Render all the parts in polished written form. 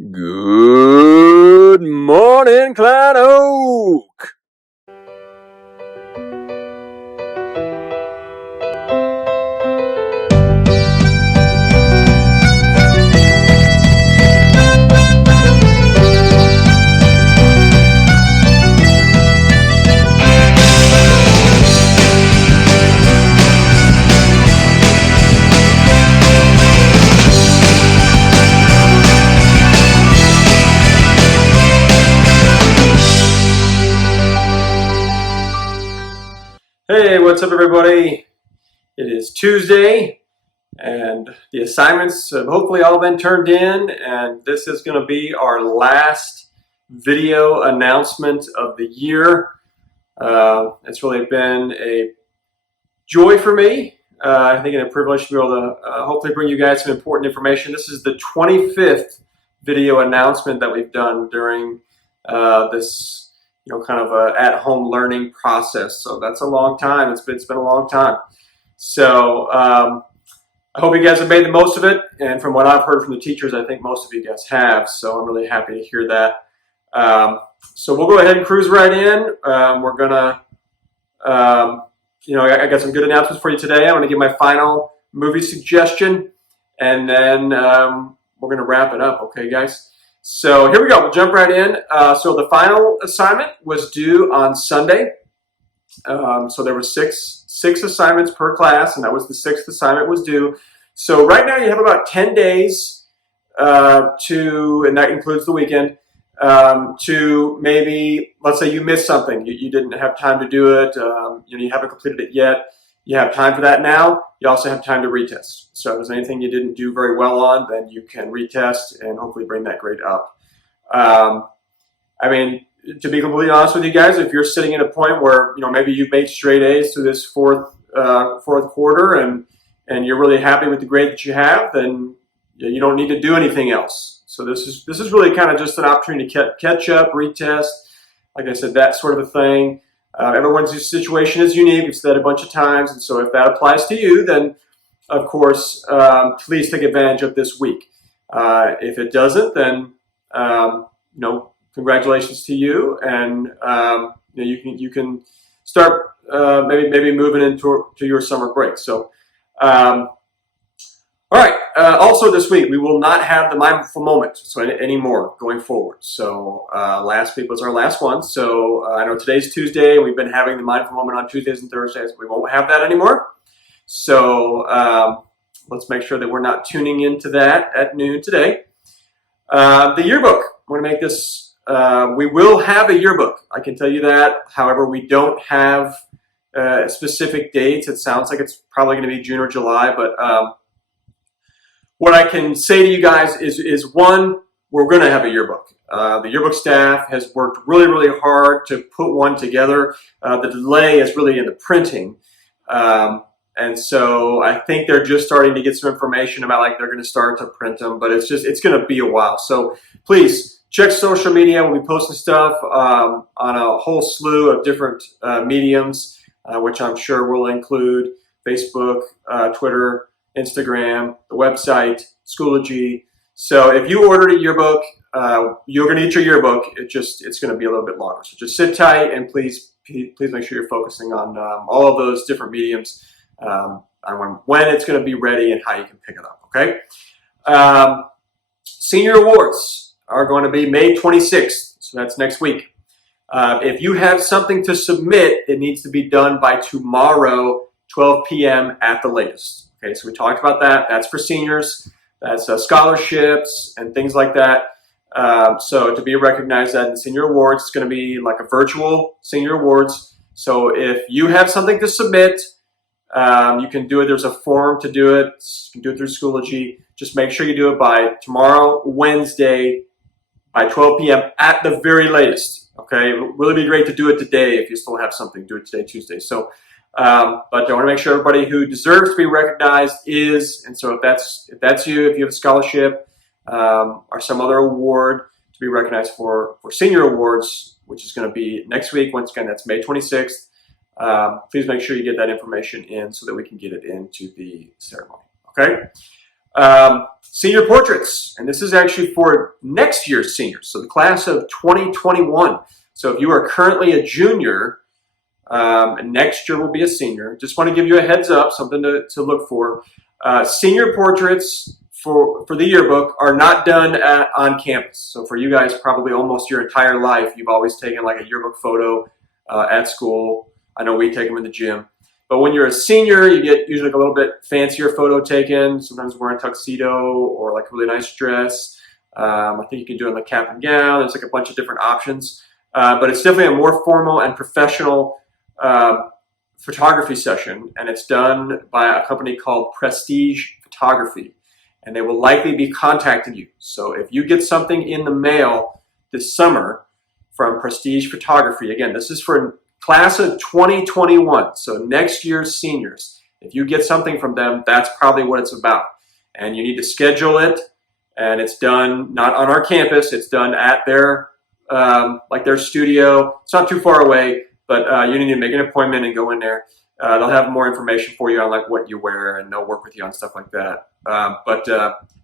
Good morning, Klein Oak. Hey, what's up, everybody? It is Tuesday, and the assignments have hopefully all been turned in, and this is going to be our last video announcement of the year. It's really been a joy for me. I think it's a privilege to be able to hopefully bring you guys some important information. This is the 25th video announcement that we've done during this kind of at-home learning process. So that's a long time. It's been a long time. So I hope you guys have made the most of it. And from what I've heard from the teachers, I think most of you guys have. So I'm really happy to hear that. So we'll go ahead and cruise right in. We're gonna, I got some good announcements for you today. I'm gonna give my final movie suggestion, and then we're gonna wrap it up. Okay, guys. So here we go. We'll jump right in. So the final assignment was due on Sunday. So there were six assignments per class, and that was the sixth assignment was due. So right now you have about 10 days and that includes the weekend, to maybe, let's say you missed something. You didn't have time to do it. You haven't completed it yet. You have time for that now. You also have time to retest. So if there's anything you didn't do very well on, then you can retest and hopefully bring that grade up. To be completely honest with you guys, if you're sitting at a point where maybe you've made straight A's through this fourth quarter and you're really happy with the grade that you have, then you don't need to do anything else. So this is really kind of just an opportunity to catch up, retest, like I said, that sort of a thing. Everyone's situation is unique. We've said that a bunch of times, and so if that applies to you, then of course, please take advantage of this week. If it doesn't, then congratulations to you, and you can start maybe moving into your summer break. So, all right. Also, this week we will not have the mindful moment anymore going forward. So last week was our last one. So I know today's Tuesday, and we've been having the mindful moment on Tuesdays and Thursdays. We won't have that anymore. So let's make sure that we're not tuning into that at noon today. The yearbook. I want to make this. We will have a yearbook. I can tell you that. However, we don't have specific dates. It sounds like it's probably going to be June or July, but what I can say to you guys is one, we're going to have a yearbook. The yearbook staff has worked really, really hard to put one together. The delay is really in the printing. And so I think they're just starting to get some information about they're going to start to print them, but it's going to be a while. So please check social media. We'll be posting stuff on a whole slew of different mediums, which I'm sure will include Facebook, Twitter, Instagram, the website, Schoology. So if you ordered a yearbook, you're going to get your yearbook. It's going to be a little bit longer. So just sit tight and please make sure you're focusing on all of those different mediums, on when it's going to be ready and how you can pick it up. Okay. Senior awards are going to be May 26th. So that's next week. If you have something to submit, it needs to be done by tomorrow, 12 p.m. at the latest. Okay, so we talked about that. That's for seniors. That's scholarships and things like that. So to be recognized at the senior awards, it's going to be like a virtual senior awards. So if you have something to submit, you can do it. There's a form to do it. You can do it through Schoology. Just make sure you do it by tomorrow, Wednesday, by 12 p.m. at the very latest. Okay, it would really be great to do it today if you still have something. Do it today, Tuesday. So. But I want to make sure everybody who deserves to be recognized is, and so if that's you, if you have a scholarship or some other award to be recognized for senior awards, which is going to be next week. Once again, that's May 26th. Please make sure you get that information in so that we can get it into the ceremony. Okay. Senior portraits, and this is actually for next year's seniors, so the class of 2021. So if you are currently a junior, and next year will be a senior, just want to give you a heads up, something to look for. Senior portraits for the yearbook are not done on campus. So for you guys, probably almost your entire life, you've always taken like a yearbook photo at school. I know we take them in the gym. But when you're a senior, you get usually like a little bit fancier photo taken, sometimes wearing a tuxedo or like a really nice dress. I think you can do it in the cap and gown. There's like a bunch of different options. But it's definitely a more formal and professional photography session, and it's done by a company called Prestige Photography, and they will likely be contacting you. So if you get something in the mail this summer from Prestige Photography, again, this is for class of 2021, so next year's seniors. If you get something from them, that's probably what it's about. And you need to schedule it, and it's done not on our campus, it's done at their like their studio. It's not too far away, but you need to make an appointment and go in there. They'll have more information for you on like what you wear, and they'll work with you on stuff like that.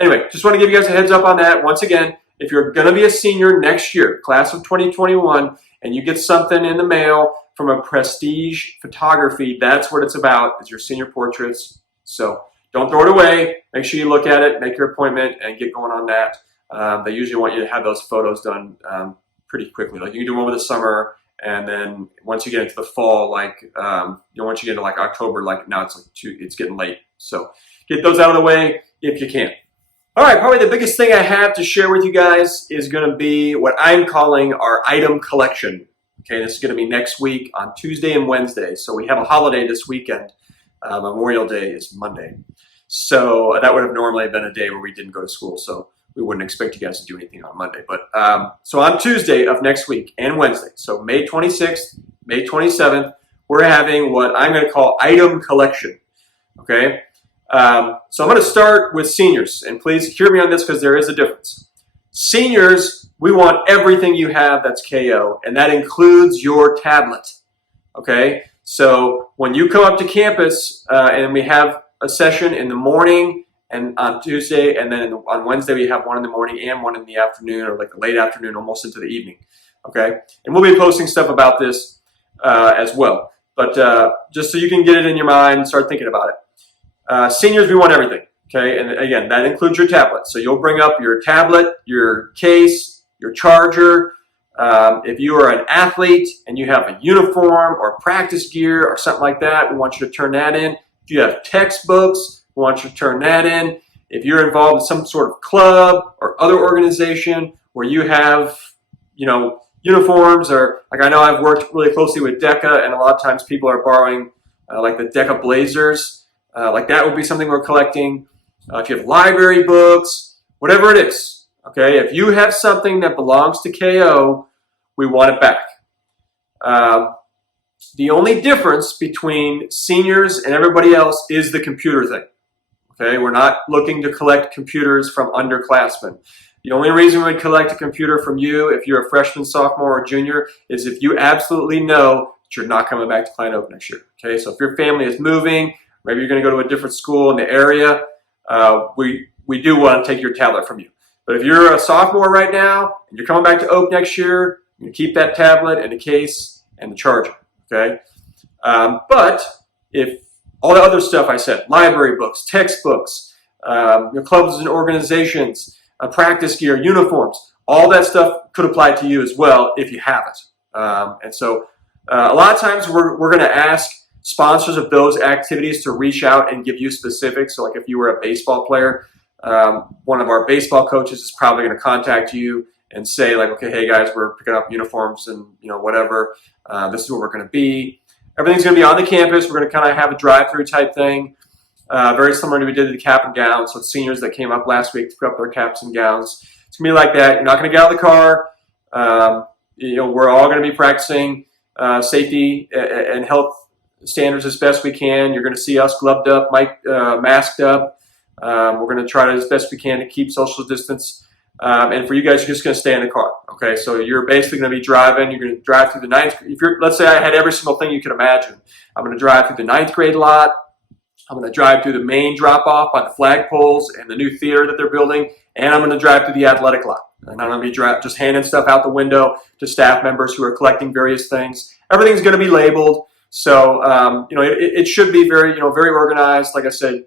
Anyway, just want to give you guys a heads up on that. Once again, if you're going to be a senior next year, class of 2021, and you get something in the mail from a Prestige Photography, that's what it's about, is your senior portraits. So don't throw it away. Make sure you look at it, make your appointment, and get going on that. They usually want you to have those photos done pretty quickly. Like you can do one over the summer, and then once you get into the fall, like once you get into like October, like now it's like it's getting late. So get those out of the way if you can. All right, probably the biggest thing I have to share with you guys is going to be what I'm calling our item collection. Okay, this is going to be next week on Tuesday and Wednesday. So we have a holiday this weekend. Memorial Day is Monday. So that would have normally been a day where we didn't go to school. So we wouldn't expect you guys to do anything on Monday. But so on Tuesday of next week and Wednesday, so May 26th, May 27th, we're having what I'm going to call item collection. Okay, so I'm going to start with seniors, and please hear me on this because there is a difference. Seniors, we want everything you have that's KO, and that includes your tablet. Okay, so when you come up to campus and we have a session in the morning and on Tuesday, and then on Wednesday we have one in the morning and one in the afternoon, or like late afternoon, almost into the evening. Okay, and we'll be posting stuff about this as well. But just so you can get it in your mind, start thinking about it. Seniors, we want everything. Okay, and again, that includes your tablet. So you'll bring up your tablet, your case, your charger. If you are an athlete and you have a uniform or practice gear or something like that, we want you to turn that in. If you have textbooks, we want you to turn that in. If you're involved in some sort of club or other organization where you have, uniforms, or like I know I've worked really closely with DECA, and a lot of times people are borrowing like the DECA Blazers. Like that would be something we're collecting. If you have library books, whatever it is, okay? If you have something that belongs to KO, we want it back. The only difference between seniors and everybody else is the computer thing, okay? We're not looking to collect computers from underclassmen. The only reason we'd collect a computer from you if you're a freshman, sophomore, or junior is if you absolutely know that you're not coming back to Klein Oak next year, okay? So if your family is moving, maybe you're going to go to a different school in the area, we do want to take your tablet from you. But if you're a sophomore right now and you're coming back to Oak next year, you can keep that tablet and the case and the charger, okay? But if all the other stuff I said, library books, textbooks, your clubs and organizations, practice gear, uniforms, all that stuff could apply to you as well if you have it. And so a lot of times we're going to ask sponsors of those activities to reach out and give you specifics. So like if you were a baseball player, one of our baseball coaches is probably going to contact you and say like, okay, hey guys, we're picking up uniforms and whatever. This is where we're going to be. Everything's going to be on the campus. We're going to kind of have a drive-through type thing, very similar to what we did to the cap and gown. So seniors that came up last week to pick up their caps and gowns. It's going to be like that. You're not going to get out of the car. We're all going to be practicing safety and health standards as best we can. You're going to see us gloved up, masked up. We're going to try to as best we can to keep social distance. And for you guys, you're just going to stay in the car. Okay, so you're basically going to be driving. You're going to drive through the ninth. Let's say I had every single thing you could imagine. I'm going to drive through the ninth grade lot. I'm going to drive through the main drop-off by the flagpoles and the new theater that they're building, and I'm going to drive through the athletic lot. And I'm going to be just handing stuff out the window to staff members who are collecting various things. Everything's going to be labeled, so it should be very very organized. Like I said,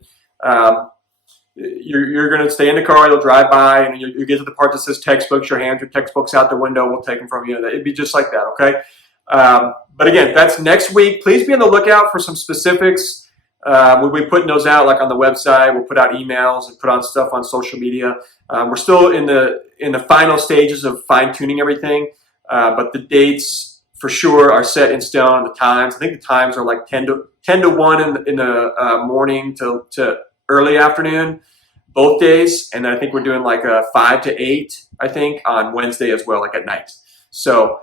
you're going to stay in the car. You'll drive by, and you get to the part that says textbooks. Your hand your textbooks out the window. We'll take them from you. It'd be just like that, okay? But again, that's next week. Please be on the lookout for some specifics. We'll be putting those out like on the website. We'll put out emails and put on stuff on social media. We're still in the final stages of fine-tuning everything, but the dates for sure are set in stone. The times, I think the times are like 10 to 1 in the morning to early afternoon, both days. And then I think we're doing like a 5 to 8, I think, on Wednesday as well, like at night. So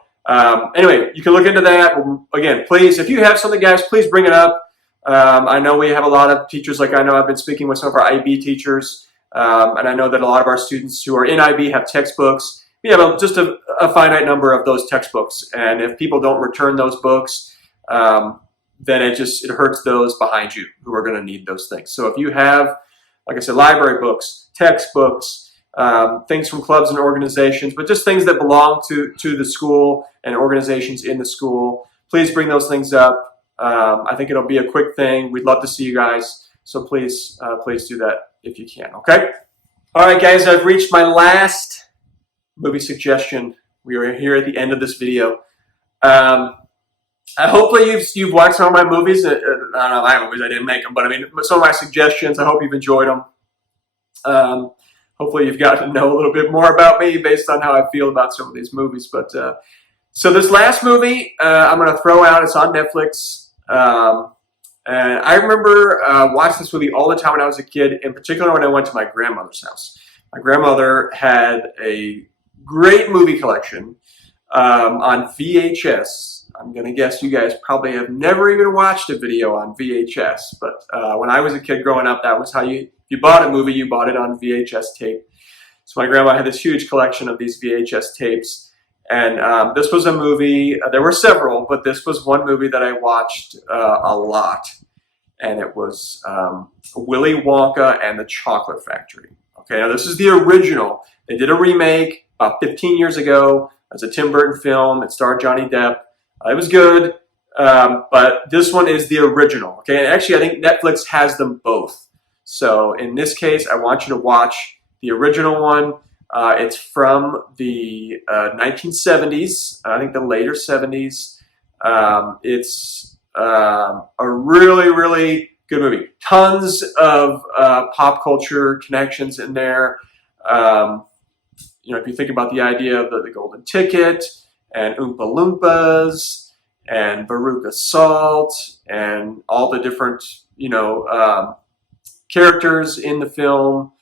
anyway, you can look into that. Again, please, if you have something, guys, please bring it up. I know we have a lot of teachers, like I know I've been speaking with some of our IB teachers, and I know that a lot of our students who are in IB have textbooks. We have just a finite number of those textbooks, and if people don't return those books, then it hurts those behind you who are going to need those things. So if you have, like I said, library books, textbooks, things from clubs and organizations, but just things that belong to the school and organizations in the school, please bring those things up. I think it'll be a quick thing. We'd love to see you guys. So please do that if you can, okay? All right, guys, I've reached my last movie suggestion. We are here at the end of this video. Hopefully you've watched some of my movies. I don't know my movies, I didn't make them, but I mean, some of my suggestions, I hope you've enjoyed them. Hopefully you've gotten to know a little bit more about me based on how I feel about some of these movies. But so this last movie I'm going to throw out, it's on Netflix. And I remember watching this movie all the time when I was a kid, in particular when I went to my grandmother's house. My grandmother had a great movie collection on VHS. I'm going to guess you guys probably have never even watched a video on VHS, but when I was a kid growing up, that was how you bought a movie, you bought it on VHS tape. So my grandma had this huge collection of these VHS tapes. And this was a movie, there were several, but this was one movie that I watched a lot. And it was Willy Wonka and the Chocolate Factory. Okay, now this is the original. They did a remake about 15 years ago. It's a Tim Burton film. It starred Johnny Depp. It was good, but this one is the original. Okay, and actually I think Netflix has them both. So in this case, I want you to watch the original one. It's from the 1970s, I think the later 70s. It's a really, really good movie. Tons of pop culture connections in there. If you think about the idea of the golden ticket and Oompa Loompas and Veruca Salt and all the different, characters in the film.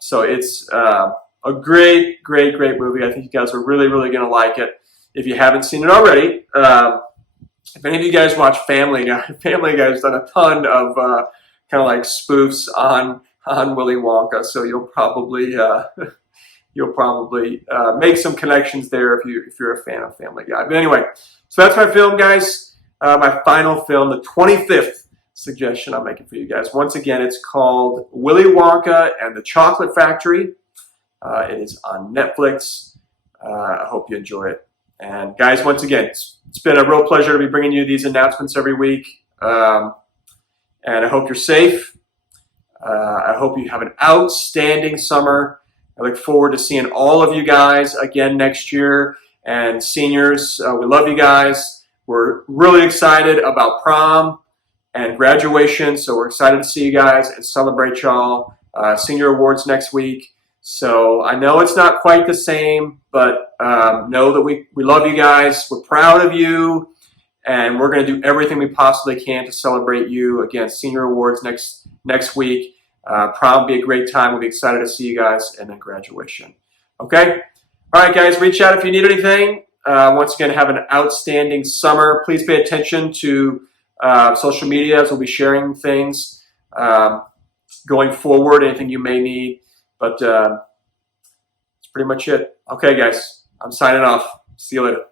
So it's a great, great, great movie. I think you guys are really, really going to like it. If you haven't seen it already, if any of you guys watch Family Guy, Family Guy has done a ton of kind of like spoofs on Willy Wonka. So you'll probably make some connections there if you're a fan of Family Guy. But anyway, so that's my film, guys. My final film, the 25th suggestion I'm making for you guys. Once again, it's called Willy Wonka and the Chocolate Factory. It is on Netflix. I hope you enjoy it. And guys, once again, it's been a real pleasure to be bringing you these announcements every week. And I hope you're safe. I hope you have an outstanding summer. I look forward to seeing all of you guys again next year. And seniors, we love you guys. We're really excited about prom and graduation. So we're excited to see you guys and celebrate y'all. Senior awards next week. So I know it's not quite the same, but know that we love you guys. We're proud of you. And we're going to do everything we possibly can to celebrate you. Again, senior awards next week. Prom will be a great time. We'll be excited to see you guys, and then graduation. Okay? All right, guys, reach out if you need anything. Once again, have an outstanding summer. Please pay attention to social media as we'll be sharing things going forward, anything you may need. But that's pretty much it. Okay, guys, I'm signing off. See you later.